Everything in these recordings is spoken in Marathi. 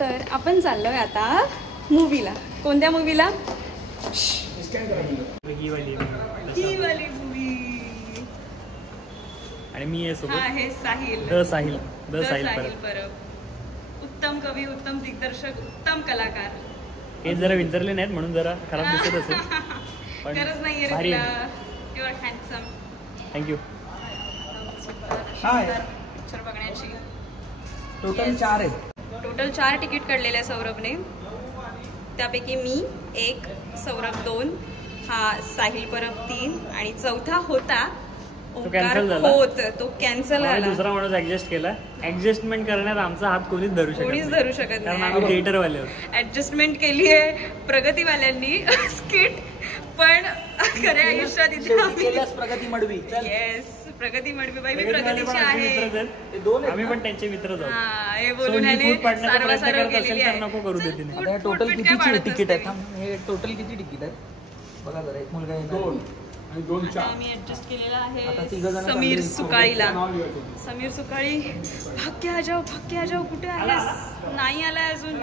तर आपण चाललोय आता मूवीला. कोणत्या मूवीला? ही वाली मूवी. आणि मी आहे सोबत. आहे साहिल. द साहिल परब. उत्तम कवी, उत्तम दिग्दर्शक, उत्तम कलाकार. हे जरा विंचरले नाहीत म्हणून जरा खराब दिसत असेल. गरज नाहीये रे तुला. You are handsome. Thank you. Picture बघण्याची टोटल 4 आहे. टोटल 4 तिकीट काढलेले आहे सौरभने. त्यापैकी मी 1, सौरभ 2, हा साहिल परब 3 आणि चौथा होता ओंकार खोत. तो कॅन्सल झाला. दुसरा माणूस ऍडजस्ट केला. ऍडजस्टमेंट करण्यात आमचा हात कोणीच धरू शकत नाही. आम्ही थिएटरवाले आहोत. ऍडजस्टमेंट केली आहे प्रगतीवाल्यांनी स्किट. पण खऱ्या आयुष्यात इथे प्रगती मडवी. येस, प्रगती मडवी बाई. मी प्रगतीची आहे. आम्ही पण त्यांचे मित्रच आहोत. हे बोलून नको करू देते. टोटल किती तिकीट आहे? हे टोटल किती तिकीट आहे बघा जरा. एक मुलगा आहे 2 आणि 2 4. आम्ही ऍडजस्ट केलेला आहे समीर सुकाळीला. समीर सुकाळी, भक्के आ जाओ. कुठे आलास? नाही आलाय अजून.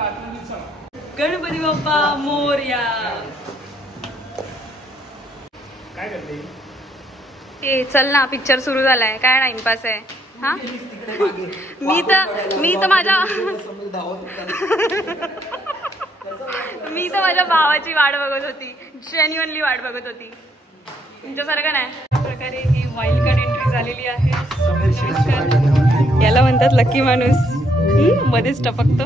गणपती बाप्पा मोरया. काय करते? ए चल ना, पिक्चर सुरू झालाय. काय टाइमपास आहे हा? मी तर माझ्या भावाची वाट बघत होती. जेन्युअनली वाट बघत होती. तुमच्यासारखं नाही. प्रकारे ही वाईल्ड कार्ड एंट्री झालेली आहे. याला म्हणतात लकी माणूस. मध्येच टपकतो.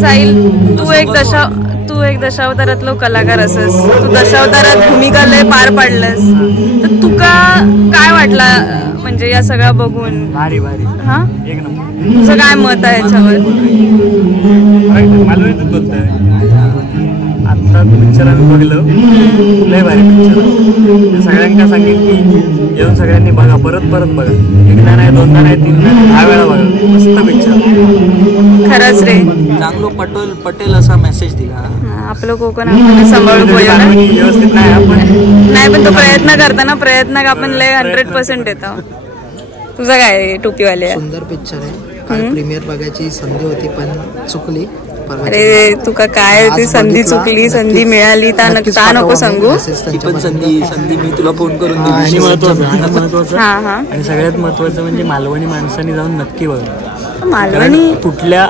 साहिल, तू एक दशावतारातलो कलाकार असस. तू दशावतारात भूमिका लय पार पाडलंस. तर तुका काय वाटला म्हणजे या सगळ्या बघून? भारी हा, एक नंबर. तुझं काय मत आहे याच्यावर? मला तूच बोलतोय. आता पिक्चर आम्ही बघलो, लय भारी पिक्चर. सगळ्यांना सांगेन की येऊन सगळ्यांनी बघा. परत बघा. एकदा नाही, दोनदा नाही, 3 नाही, 10 वेळा बघा. मस्त पिक्चर. खरंच रे, चांगलं पटेल असा मेसेज दिला. आपलं कोकण आपण सांभाळून बोलूया ना. व्यवस्थित नाही पण तो प्रयत्न करताना प्रयत्न आपण लय 100% येतो. तुझं काय टोपीवाले? सुंदर पिक्चर आहे. काल प्रीमियर बघायची संधी होती पण चुकली. अरे तुका काय ती संधी चुकली. संधी मिळाली ता नको सांगू. संधी मी तुला फोन करून आणि महत्वाचं आणि सगळ्यात महत्वाचं म्हणजे मालवणी माणसांनी जाऊन नक्की बघा. मालवणी कुठल्या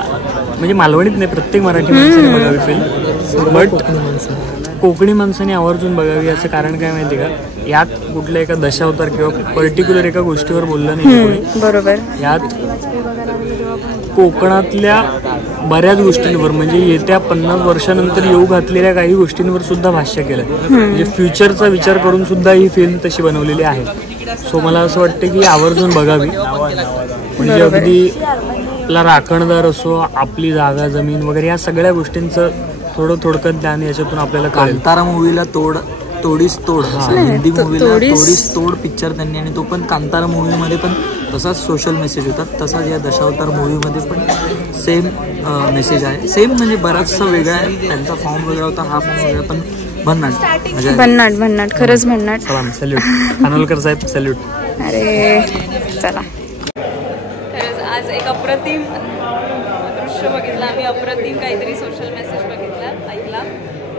म्हणजे मालवणीत नाही, प्रत्येक मराठी माणसाने बघावी फिल्म. बट कोकणी माणसाने आवर्जून बघावी. याचं कारण काय माहिती का? यात कुठल्या एका दशावतार किंवा पर्टिक्युलर एका गोष्टीवर बोललं नाही. बरोबर. यात कोकणातल्या बऱ्याच गोष्टींवर म्हणजे येत्या 50 वर्षानंतर येऊ घातलेल्या काही गोष्टींवर सुद्धा भाष्य केलं. म्हणजे फ्युचरचा विचार करून सुद्धा ही फिल्म तशी बनवलेली आहे. सो मला असं वाटतं की आवर्जून बघावी. म्हणजे अगदी आपला राखणदार असो, आपली जागा जमीन वगैरे या सगळ्या गोष्टींचं थोडक्यात ज्ञान याच्यातून आपल्याला कळेल. कांतारा मूवीला तोडीस तोड, हिंदी मूवीला तोडीस तोड पिक्चर त्यांनी. आणि तो पण कांतारा मूवीमध्ये पण तसाच सोशल मेसेज होता. तसाच या दशावतार मूवीमध्ये पण सेम मेसेज आहे. सेम म्हणजे बराचसा वेगळा आहे. त्यांचा फॉर्म वेगळा होता, हा फॉर्म वेगळा. पण भन्नाट खरंच भन्नाट. सल्यूट खानोलकर साहेब, सल्यूट. अरे चला, खरंच आज एक अप्रतिम दृश्य बघितलं आम्ही. अप्रतिम काहीतरी सोशल मेसेज बघितला, ऐकला.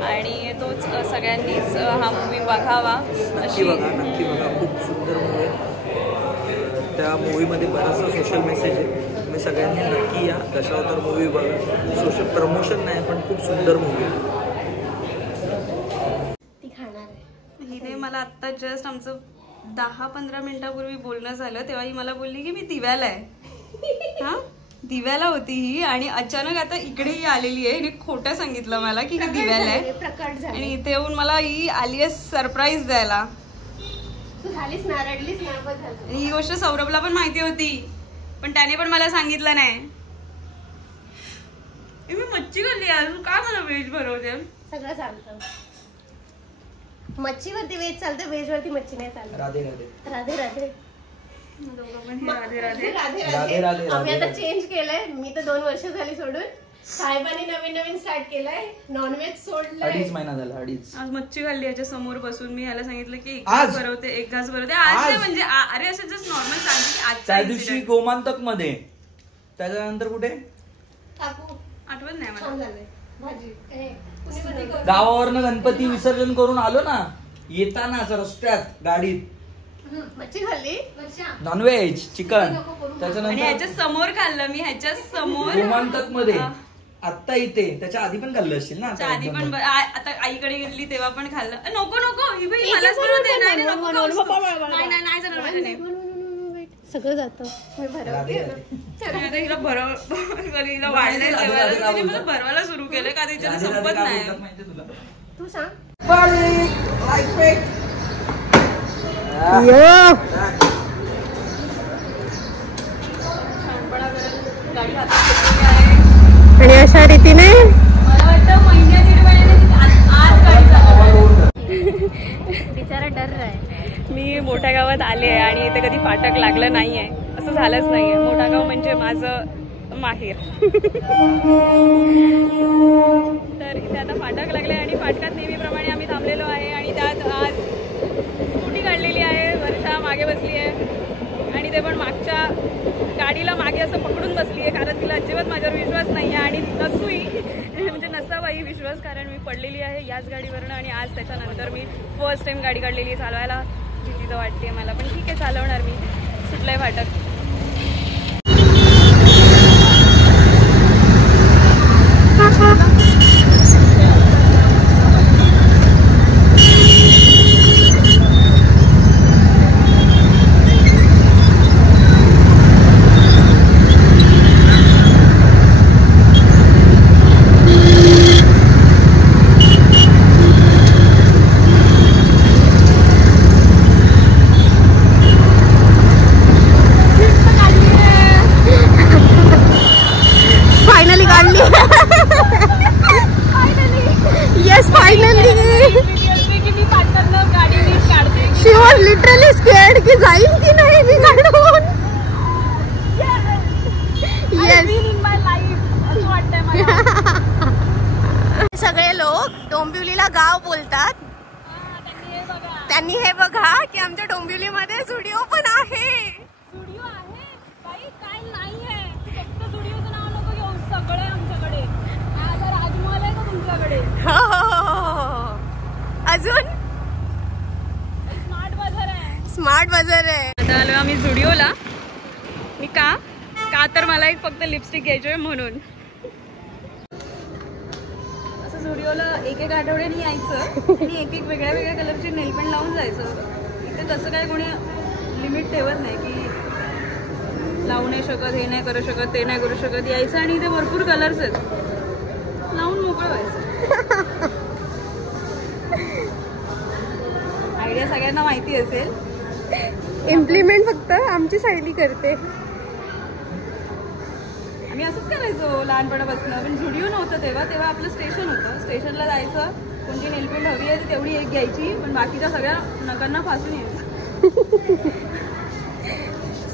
आणि तोच सगळ्यांनीच हा मूवी बघावा. नक्की बघा. खूप सुंदर मूवी आहे. त्या मूवीमध्ये बराचसा सोशल मेसेज आहे. तुम्ही सगळ्यांनी नक्की या दशावतार मूवी बघा. सोशल प्रमोशन नाही पण खूप सुंदर मूवी आहे. हिने मला आत्ता जस्ट आमचं 10-15 मिनिटापूर्वी बोलणं झालं तेव्हा ही मला बोलली की मी दिव्याला आहे. हा, दिव्याला होती ही आणि अचानक आता इकडेही आलेली आहे. हिने खोटं सांगितलं मला की ही दिव्याला आहे आणि इथे येऊन मला ही आली आहे सरप्राईज द्यायला. ही गोष्ट सौरभला पण माहिती होती पण त्याने पण मला सांगितलं नाही. मी मच्छी खाल्ली अजून का मला व्हेज बनवते? सगळं चालतं. मच्छीवरती व्हेज चालतं, व्हेज वरती मच्छी नाही चालत. राधे राधे. राधे राधे. राधे राधे. राधे राधे. आम्ही आता चेंज केलंय. मी तर 2 वर्ष झाली सोडून. साहेबांनी नवीन नवीन स्टार्ट केलंय, नॉनव्हेज सोडलंय. 2.5 महिना झाला, 2.5. आज मच्छी खाल्ली याच्या समोर बसून. मी ह्याला सांगितलं की एक आज? घास भरवते, एक घास भरवते. आज नाही म्हणजे अरे असं जस्ट नॉर्मल सांगितलं आजचा त्या दिवशी incident. गोमांतक मध्ये, त्याच्यानंतर कुठे काकू आठवत नाही मला. छान झालंय भाजी. कुणी बनवलं? गावावरनं गणपती विसर्जन करून आलो ना, येतानाच रस्त्यात गाडीत मच्छी खाल्ली. नॉनव्हेज चिकन, आणि त्याच्यानंतर ह्याच्या समोर खाल्लं मी, ह्याच्या समोर. गोमांतक मध्ये आता इथे, त्याच्या आधी पण खाल्लं असतील ना? त्याच्या आधी पण आता आईकडे गेली तेव्हा पण खाल्लं. नको नको ही बाई मलाच बनवते. नाही नको खाऊस. नाही नाही नाही जाणार माझ्याने. सगळं जातं. मी भरवते. आता हिला हिला वाढलंय जेवायला. तिने मला भरवायला सुरू केलं का तिच्याने संपत नाही. माहिती तुला? तू सांग. छानपणा करत गाडी हातात घेतलेली आहे. आणि अशा रीतीने मला वाटतं महिन्या दीड महिन्याने आज गाडी चालवणार. बिचारा डर आहे. मी मोठ्या गावात आले आहे आणि इथे कधी फाटक लागलं नाहीये, असं झालंच नाहीये. मोठा गाव म्हणजे माझं माहेर. तर इथे आता फाटक लागले आणि फाटकात नेहमीप्रमाणे आम्ही थांबलेलो आहे. आणि त्यात आज स्कूटी काढलेली आहे, वर्षा मागे बसली आहे आणि ते पण मागच्या गाडीला मागे असं पकडून बसली आहे, कारण तिला अजिबात माझ्यावर विश्वास नाही आहे. आणि नसूही म्हणजे नसावाही विश्वास, कारण मी पडलेली आहे याच गाडीवरनं. आणि आज त्याच्यानंतर मी फर्स्ट टाइम गाडी काढलेली आहे. चालवायला भीती तर वाटते मला, पण ठीक आहे चालवणार मी. सुटलंय फाटक. जाईल की नाही मी काढून. सगळे लोक डोंबिवलीला गाव बोलतात. त्यांनी हे बघा की आमच्या डोंबिवलीमध्ये स्टुडिओ पण आहे. स्टुडिओ आहे काही काय नाहीये. फक्त स्टुडिओचं नाव नको घेऊ, सगळं आहे आमच्याकडे. आज राजमहल आहे का तुमच्याकडे? अजून स्मार्ट बाजार आहे. आता आलो आम्ही झुडिओला. मी का तर मला एक फक्त लिपस्टिक घ्यायचोय म्हणून. असं झुडिओला एक एक आठवड्याने यायचं आणि एक एक वेगळ्या वेगळ्या कलरचे नेलपेंट लावून जायचं. इथे तसं काय कोणी लिमिट ठेवत नाही की लावू नाही शकत, हे नाही करू शकत, ते नाही करू शकत. यायचं आणि इथे भरपूर कलर्स आहेत, लावून मोकळं व्हायचं. आयडिया सगळ्यांना माहिती असेल. इम्प्लिमेंट फक्त आमची सायली करते. आम्ही असंच करायचो लहानपणापासून. पण झुडिओ नव्हतं तेव्हा आपलं स्टेशन होतं. स्टेशनला जायचं, कोणती नेलपेंट हवी आहे तेवढी एक घ्यायची, पण बाकीच्या सगळ्या नकांना फासून यायचं.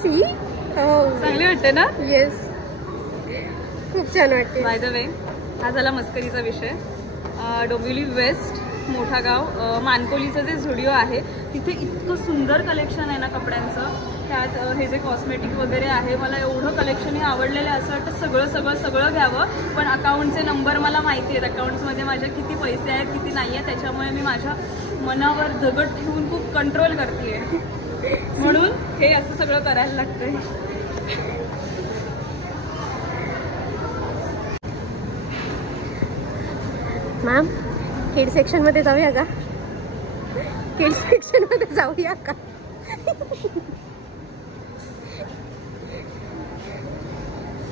सी चांगली वाटते ना? येस, खूप छान वाटते. बाय द वे, हा झाला मस्करीचा विषय. डोंबिवली वेस्ट मोठा गाव, मानकोलीचं जे झुडिओ आहे तिथे इतकं सुंदर कलेक्शन आहे ना कपड्यांचं. त्यात हे जे कॉस्मेटिक वगैरे आहे, मला एवढं कलेक्शन हे आवडलेलं आहे. असं वाटतं सगळं घ्यावं. पण अकाउंटचे नंबर मला माहिती आहेत, अकाउंट्समध्ये माझ्या किती पैसे आहेत किती नाही आहेत. त्याच्यामुळे मी माझ्या मनावर दगड ठेवून खूप कंट्रोल करते. म्हणून हे असं सगळं करायला लागतंय. मॅम, किड सेक्शन मध्ये जाऊया का? किड सेक्शन मध्ये जाऊया का?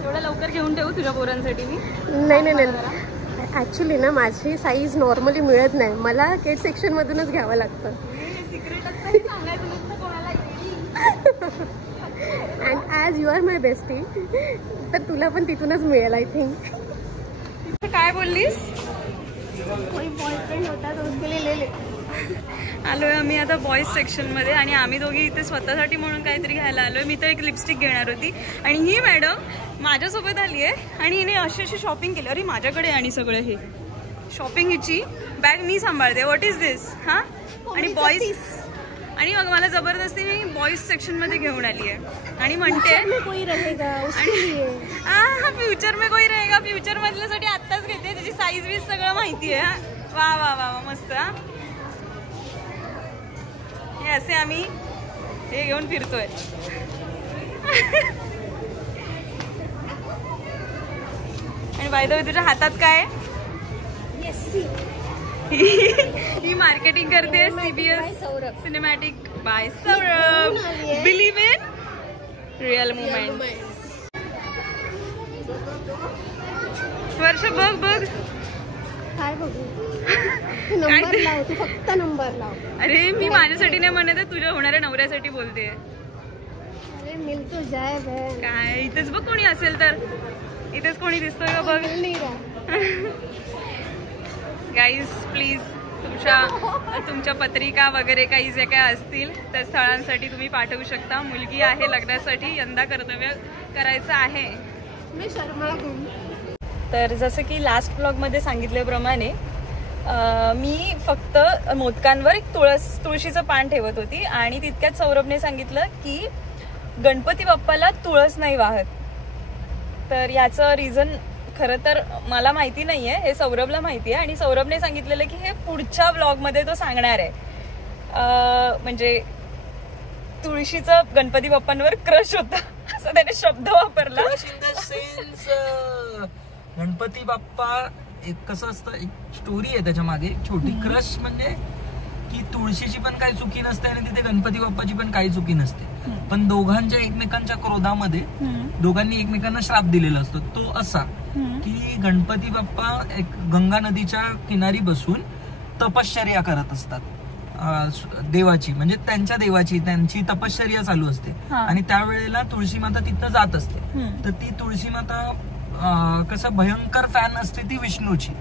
एवढं लवकर घेऊन ठेवू तुझ्या पोरांसाठी मी? नाही. ऍक्च्युली ना माझी साईज नॉर्मली मिळत नाही, मला किड सेक्शन मधूनच घ्यावं लागतं. And as you are my bestie, तर तुला पण तिथूनच मिळेल आय थिंक. काय बोललीस? कोई बॉयफ्रेंड होता तो उसके लिए ले ले. आलोय आम्ही आता बॉईज सेक्शन मध्ये आणि आम्ही दोघी इथे स्वतःसाठी म्हणून काहीतरी घ्यायला आलोय. मी तर एक लिपस्टिक घेणार होती आणि ही मॅडम माझ्यासोबत आली आहे आणि हिने अशी शॉपिंग केली. अरे माझ्याकडे आणि सगळं हे शॉपिंग, हिची बॅग मी सांभाळते. व्हॉट इज दिस? हा, आणि बॉईज, आणि मग मला जबरदस्ती मी बॉईज सेक्शन मध्ये घेऊन आली आहे आणि म्हणते फ्युचर में कोई रहेगा. फ्युचर मधल्यासाठी आत्ताच घेते, त्याची साईज बीज सगळं माहिती आहे. वा वा वा वा मस्त. हे असे आम्ही हे घेऊन फिरतोय. आणि बाय द वे तुझ्या हातात काय? ही मार्केटिंग करते CBS cinematic by Saurabh. Believe in real movement. वर्ष बघ बघ काय बघू. नंबर लाव तू, फक्त नंबर लाव. अरे मी माझ्यासाठी नाही म्हणत, तुझ्या होणाऱ्या नवऱ्यासाठी बोलते. अरे मिल तो जाय बहन. काय इथेच बघ, कोणी असेल तर इथेच कोणी दिसतोय का बघ. गाईज प्लीज तुमच्या पत्रिका वगैरे काही जे काय असतील त्या स्थळांसाठी तुम्ही पाठवू शकता. मुलगी आहे लग्नासाठी, यंदा कर्तव्य करायचं आहे. मी शर्मा. तर जसं की लास्ट ब्लॉगमध्ये सांगितल्याप्रमाणे मी फक्त मोदकांवर एक तुळशीचं पान ठेवत होती आणि तितक्यात सौरभने सांगितलं की गणपती बाप्पाला तुळस नाही वाहत. तर याचं रिझन खरं तर मला माहिती नाहीये, हे सौरभला माहिती आहे आणि सौरभने सांगितलेलं की हे पुढच्या ब्लॉगमध्ये तो सांगणार आहे. म्हणजे तुळशीचं गणपती बाप्पांवर क्रश होता असं त्याने शब्द वापरला. गणपती बाप्पा एक कसं असतं, एक स्टोरी आहे त्याच्या मागे छोटी. क्रश म्हणजे की तुळशीची पण काही चुकी नसते आणि तिथे गणपती बाप्पाची पण काही चुकी नसते, पण दोघांच्या एकमेकांच्या क्रोधामध्ये दोघांनी एकमेकांना श्राप दिलेला असतो. तो असा की गणपती बाप्पा एक गंगा नदीच्या किनारी बसून तपश्चर्या करत असतात देवाची, म्हणजे त्यांच्या देवाची, त्यांची तपश्चर्या चालू असते आणि त्यावेळेला तुळशी माता तिथं जात असते. तर ती तुळशी माता कसं भयंकर फॅन असते ती विष्णूची.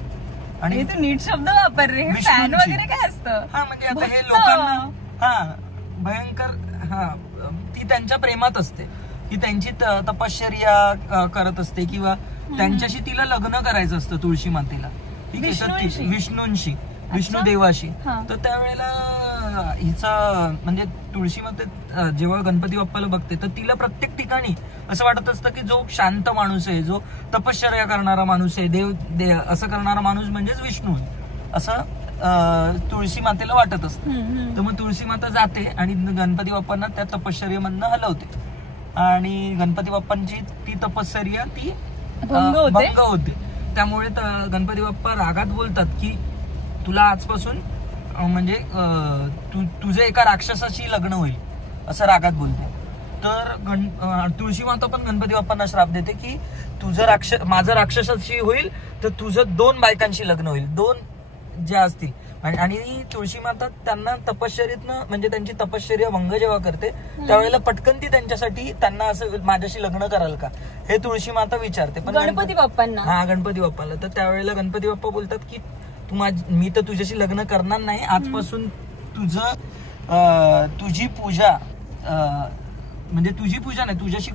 आणि तू नीट शब्द वापर रे, फॅन वगैरे काय असतं. हा म्हणजे आता हे लोकांना भयंकर ती त्यांच्या प्रेमात असते की त्यांची तपश्चर्या करत असते किंवा त्यांच्याशी तिला लग्न करायचं असतं तुळशी मातेला, ठीक आहे, विष्णूंशी, विष्णू देवाशी. तर त्यावेळेला हिचं म्हणजे तुळशी माते जेव्हा गणपती बाप्पाला बघते तर तिला प्रत्येक ठिकाणी असं वाटत असतं की जो शांत माणूस आहे, जो तपश्चर्या करणारा माणूस आहे, देव असं करणारा माणूस म्हणजेच विष्णू असं तुळशी मातेला वाटत असतं. तर मग तुळशी माता जाते आणि गणपती बाप्पांना त्या तपश्चर्येमधनं हलवते आणि गणपती बाप्पांची ती तपश्चर्या ती भंग होते. त्यामुळे गणपती बाप्पा रागात बोलतात की तुला आजपासून म्हणजे तुझं एका राक्षसाशी लग्न होईल असं रागात बोलते. तर तुळशी माता पण गणपती बाप्पांना श्राप देते की तुझं माझं राक्षसाशी होईल तर तुझं 2 बायकांशी लग्न होईल, 2 ज्या असतील. आणि तुळशी माता त्यांना तपश्चर्येतनं म्हणजे त्यांची तपश्चर्या भंग जेव्हा करते त्यावेळेला पटकन ती त्यांच्यासाठी त्यांना असं माझ्याशी लग्न कराल का हे तुळशी माता विचारते पण गणपती बाप्पांना. गणपती बाप्पाला. तर त्यावेळेला गणपती बाप्पा बोलतात की मी तर तुझ्याशी लग्न करणार नाही, आजपासून तुझी पूजा म्हणजे तुझी पूजा नाही, तुझ्याशी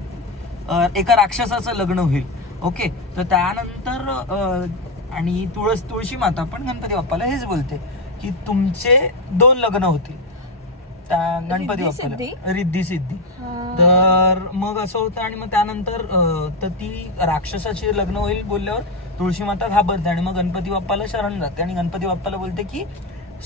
एका राक्षसाचं लग्न होईल. ओके. तर त्यानंतर आणि तुळशी माता पण गणपती बाप्पाला हेच बोलते की तुमचे 2 लग्न होतील त्या गणपती बाप्पाला, रिद्धी सिद्धी. तर मग असं होतं आणि मग त्यानंतर तर ती राक्षसाची लग्न होईल बोलल्यावर तुळशी माता घाबरते आणि मग गणपती बाप्पाला शरण जाते आणि गणपती बाप्पाला बोलते की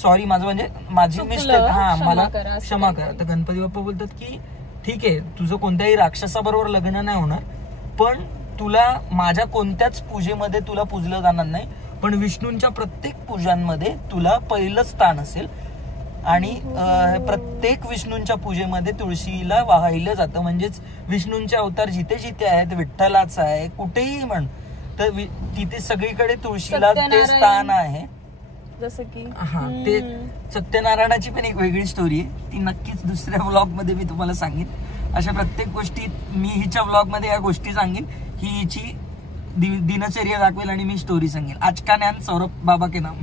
सॉरी माझी मिस्टेक, मला क्षमा करा. तर गणपती बाप्पा बोलतात की ठीक आहे, तुझं कोणत्याही राक्षसाबरोबर लग्न नाही होणार, पण तुला माझ्या कोणत्याच पूजेमध्ये तुला पूजलं जाणार नाही, पण विष्णूंच्या प्रत्येक पूजांमध्ये तुला पहिलं स्थान असेल आणि प्रत्येक विष्णूंच्या पूजेमध्ये तुळशीला वाहिलं जातं. म्हणजेच विष्णूंचे अवतार जिथे जिथे आहेत, विठ्ठलाचं आहे, कुठेही म्हण तर तिथे सगळीकडे तुळशीला ते स्थान आहे. जसं की ते सत्यनारायणाची पण एक वेगळी स्टोरी आहे, ती नक्कीच दुसऱ्या ब्लॉग मध्ये मी तुम्हाला सांगेन. अशा प्रत्येक गोष्टी मी हिच्या ब्लॉग मध्ये या गोष्टी सांगेन. ही हिची दिनचर्या दाखवेल आणि मी स्टोरी सांगेल. आज का ज्ञान सौरभ बाबा के नाम.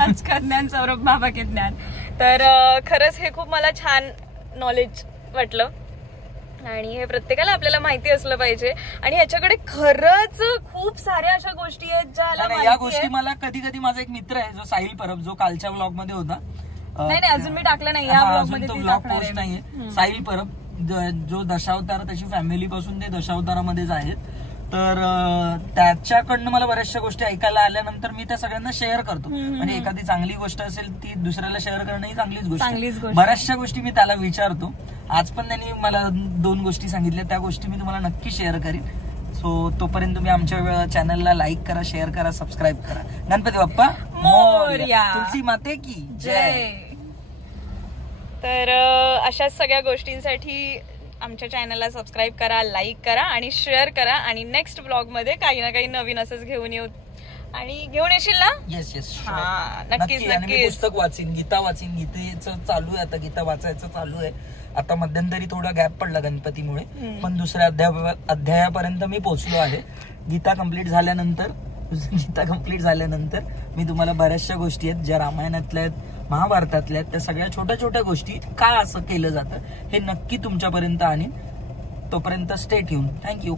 आज का ज्ञान सौरभ बाबा के ज्ञान. तर खरंच हे खूप मला छान नॉलेज वाटलं आणि हे प्रत्येकाला आपल्याला माहिती असलं पाहिजे. आणि ह्याच्याकडे खरंच खूप साऱ्या अशा गोष्टी आहेत ज्या या गोष्टी मला कधी कधी माझा एक मित्र आहे जो साहिल परब, जो कालच्या व्लॉग मध्ये होता. नाही अजून मी टाकलं नाही या व्लॉग मध्ये, तो व्लॉग पोस्ट नाहीये. साहिल परब जो दशावतार, त्याची फॅमिली पासून ते दशावतारामध्येच आहेत. तर त्याच्याकडनं मला बऱ्याचशा गोष्टी ऐकायला आल्यानंतर मी त्या सगळ्यांना शेअर करतो. म्हणजे एखादी चांगली गोष्ट असेल ती दुसऱ्याला शेअर करणं ही चांगलीच गोष्ट. बऱ्याचशा गोष्टी मी त्याला विचारतो. आज पण त्यांनी मला 2 गोष्टी सांगितल्या, त्या गोष्टी मी तुम्हाला नक्की शेअर करीन. सो तोपर्यंत तुम्ही आमच्या चॅनलला लाईक करा, शेअर करा, सबस्क्राईब करा. गणपती बाप्पा मोरया, तुलसी माते की जय. तर अशाच सगळ्या गोष्टींसाठी आमच्या चॅनलला सबस्क्राईब करा, लाईक करा आणि शेअर करा. आणि नेक्स्ट ब्लॉग मध्ये काही ना काही नवीन असंच घेऊन येऊ. आणि घेऊन येशील ना? येस येस, नक्कीच नक्कीच. पुस्तक वाचीन, गीता वाचीन. गीतेचं चालू आहे आता, गीता वाचायचं चालू आहे. आता मध्यंतरी थोडा गॅप पडला गणपतीमुळे, पण दुसऱ्या अध्यायापर्यंत मी पोहोचलो आहे. गीता कम्प्लीट झाल्यानंतर मी तुम्हाला बऱ्याचशा गोष्टी आहेत ज्या रामायणातल्या आहेत, महाभारतातल्या आहेत, त्या सगळ्या छोट्या छोट्या गोष्टी का असं केलं जातं हे नक्की तुमच्यापर्यंत आणीन. तोपर्यंत स्टे ट्यून. थँक्यू.